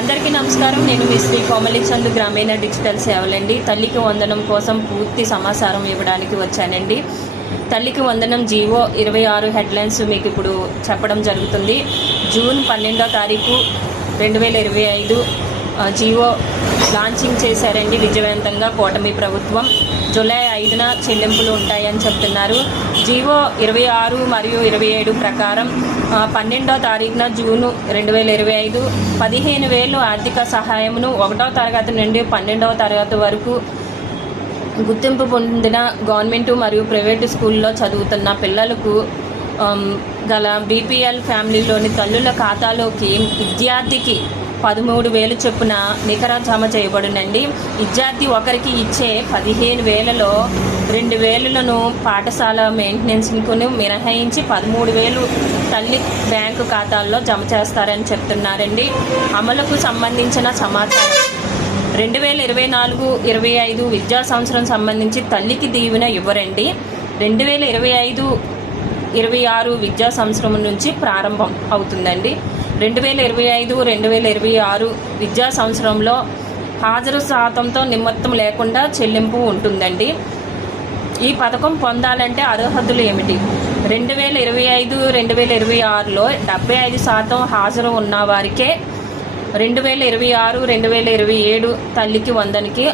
అందరికీ నమస్కారం. నేను మీ శ్రీ కోమలి చంద్ గ్రామీణ డిజిటల్ సేవలండి. తల్లికి వందనం కోసం పూర్తి సమాచారం ఇవ్వడానికి వచ్చానండి. తల్లికి వందనం జీవో ఇరవై ఆరు హెడ్లైన్స్ మీకు ఇప్పుడు చెప్పడం జరుగుతుంది. జూన్ పన్నెండో తారీఖు రెండు వేల ఇరవై ఐదు జీవో లాంచింగ్ చేశారండి విజయవంతంగా కూటమి ప్రభుత్వం. జూలై ఐదున చెల్లింపులు ఉంటాయని చెప్తున్నారు. జీవో ఇరవై ఆరు మరియు ఇరవై ఏడు ప్రకారం పన్నెండో తారీఖున జూను రెండు వేల ఇరవై ఐదు పదిహేను వేలు ఆర్థిక సహాయమును ఒకటో తరగతి నుండి పన్నెండవ తరగతి వరకు గుర్తింపు పొందిన గవర్నమెంట్ మరియు ప్రైవేటు స్కూల్లో చదువుతున్న పిల్లలకు గల బీపీఎల్ ఫ్యామిలీలోని తల్లుల ఖాతాలోకి విద్యార్థికి పదమూడు వేలు చొప్పున నికర జమ చేయబడునండి. విద్యార్థి ఒకరికి ఇచ్చే పదిహేను వేలలో రెండు వేలులను పాఠశాల మెయింటెనెన్స్కు మినహాయించి పదమూడు వేలు తల్లి బ్యాంకు ఖాతాల్లో జమ చేస్తారని చెప్తున్నారండి. అమలుకు సంబంధించిన సమాచారం. రెండు వేల ఇరవై నాలుగు ఇరవై ఐదు విద్యా సంవత్సరం సంబంధించి తల్లికి దీవెన ఇవ్వరండి. రెండు వేల ఇరవై ఐదు ఇరవై ఆరు విద్యా సంవత్సరం నుంచి ప్రారంభం అవుతుందండి. రెండు వేల ఇరవై ఐదు రెండు వేల ఇరవై ఆరు విద్యా సంవత్సరంలో హాజరు శాతంతో నిమిత్తం లేకుండా చెల్లింపు ఉంటుందండి. ఈ పథకం పొందాలంటే అర్హతలు ఏమిటి? రెండు వేల ఇరవై ఐదు రెండు వేల ఇరవై ఆరులో డెబ్బై ఐదు శాతం హాజరు ఉన్న వారికే రెండు వేల ఇరవై ఆరు రెండు వేల ఇరవై ఏడు తల్లికి వందనికి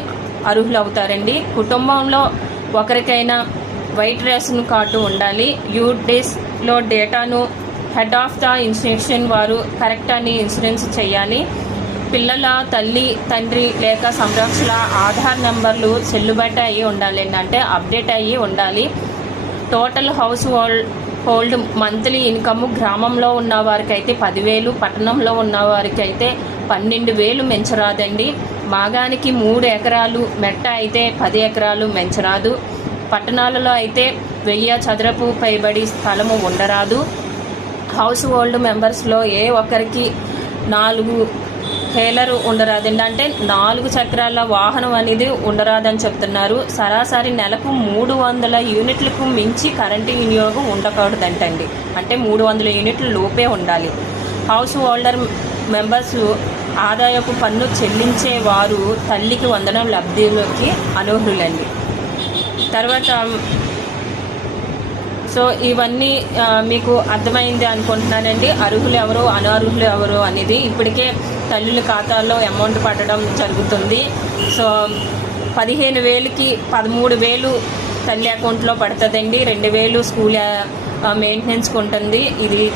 అర్హులు అవుతారండి కుటుంబంలో ఒకరికైనా వైట్ రేషన్ కార్డు ఉండాలి. యూడేస్లో డేటాను హెడ్ ఆఫ్ ద ఇన్స్టిట్యూషన్ వారు కరెక్ట్ అని ఇన్సూరెన్స్ చేయాలి. పిల్లల తల్లి తండ్రి లేక సంరక్షణ ఆధార్ నెంబర్లు చెల్లుబాటు అయ్యి ఉండాలి. అంటే అప్డేట్ అయ్యి ఉండాలి. Total house hold hold monthly income గ్రామంలో ఉన్న వారికి అయితే పదివేలు పట్టణంలో ఉన్న వారికి అయితే పన్నెండు వేలు మెంచరాదండి. మాగానికి మూడు ఎకరాలు మెట్ట అయితే పది ఎకరాలు మెంచరాదు. పట్టణాలలో అయితే వెయ్యి చదరపు పైబడి స్థలము ఉండరాదు. హౌస్ హోల్డ్ మెంబర్స్లో ఏ ఒక్కరికి నాలుగు హేలరు ఉండరాదండి. అంటే నాలుగు చక్రాల వాహనం అనేది ఉండరాదని చెప్తున్నారు. సరాసరి నెలకు మూడు వందల యూనిట్లకు మించి కరెంటు వినియోగం ఉండకూడదంటండి. అంటే మూడు వందల యూనిట్ల లోపే ఉండాలి. హౌస్ హోల్డర్ మెంబర్స్ ఆదాయపు పన్ను చెల్లించే వారు తల్లికి వందనం లబ్ధిలోకి అనర్హులండి. తర్వాత సో ఇవన్నీ మీకు అర్థమైంది అనుకుంటున్నానండి. అర్హులు ఎవరు అనర్హులు ఎవరు అనేది ఇప్పటికే తల్లుల ఖాతాల్లో అమౌంట్ పడడం జరుగుతుంది. సో పదిహేను వేలకి పదమూడు వేలు తల్లి అకౌంట్లో పడుతుందండి. రెండు వేలు స్కూల్ మెయింటెనెన్స్కి ఉంటుంది. ఇది